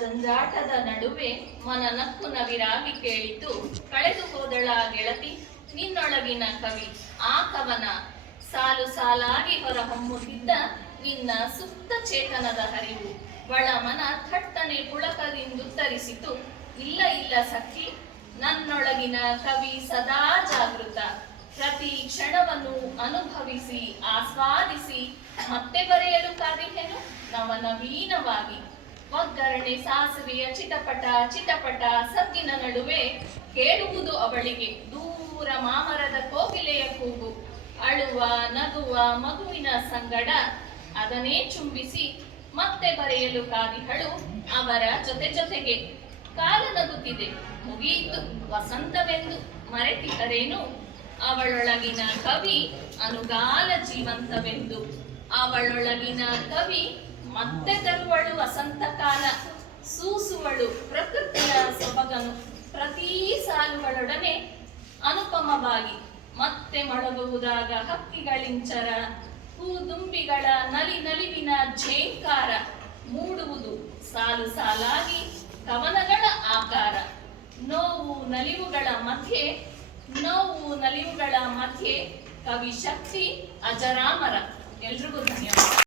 ಜಂಜಾಟದ ನಡುವೆ ಮನ ನಕ್ಕು ನವಿರಾಗಿ ಕೇಳಿತು, ಕಳೆದು ಹೋದಳ ಗೆಳತಿ ನಿನ್ನೊಳಗಿನ ಕವಿ. ಆ ಕವನ ಸಾಲು ಸಾಲಾಗಿ ಹೊರಹೊಮ್ಮುತ್ತಿದ್ದ ನಿನ್ನ ಸುಪ್ತ ಚೇತನದ ಹರಿವು. ಒಳ ಮನ ಥಟ್ಟನೆ ಪುಳಕದಿಂದುತ್ತರಿಸಿತು, ಇಲ್ಲ ಇಲ್ಲ ಸಖಿ, ನನ್ನೊಳಗಿನ ಕವಿ ಸದಾ ಜಾಗೃತ. ಪ್ರತಿ ಕ್ಷಣವನ್ನು ಅನುಭವಿಸಿ ಆಸ್ವಾದಿಸಿ ಮತ್ತೆ ಬರೆಯಲು ಕಾದಿಹೆನು ನವನವೀನವಾಗಿ. ಒಗ್ಗರಣೆ ಸಾಸುವೆಯ ಚಿಟಪಟ ಚಿಟಪಟ ಸದ್ದಿನ ನಡುವೆ ಕೇಳುವುದು ಅವಳಿಗೆ ದೂರ ಮಾಮರದ ಕೋಗಿಲೆಯ ಕೂಗು. ಅಳುವ ನಗುವ ಮಗುವಿನ ಸಂಗಡ ಅದನ್ನೇ ಚುಂಬಿಸಿ ಮತ್ತೆ ಬರೆಯಲು ಕಾದಿಹಳು ಅವರ ಜೊತೆ ಜೊತೆಗೆ. ಕಾಲ ನಗುತ್ತಿದೆ, ಮುಗಿಯಿತು ವಸಂತವೆಂದು ಮರೆತಿದ್ದರೇನು ಅವಳೊಳಗಿನ ಕವಿ ಅನುಗಾಲ ಜೀವಂತವೆಂದು. ಅವಳೊಳಗಿನ ಕವಿ ಮತ್ತೆ ತರುವಳು ವಸಂತ ಕಾಲ, ಸೂಸುವಳು ಪ್ರಕೃತಿಯ ಸೊಬಗನು. ಪ್ರತಿ ಸಾಲುಗಳೊಡನೆ ಅನುಪಮವಾಗಿ ಮತ್ತೆ ಮೊಳಗುವುದಾಗ ಹಕ್ಕಿಗಳಿಂಚರ, ಹೂದುಂಬಿಗಳ ನಲಿ ನಲಿವಿನ ಝೇಂಕಾರ ಮೂಡುವುದು ಸಾಲು ಸಾಲಾಗಿ ಕವನಗಳ ಆಕಾರ. ನೋವು ನಲಿವುಗಳ ಮಧ್ಯೆ ಕವಿ ಶಕ್ತಿ ಅಜರಾಮರ. ಎಲ್ರಿಗೂ ಧನ್ಯವಾದ.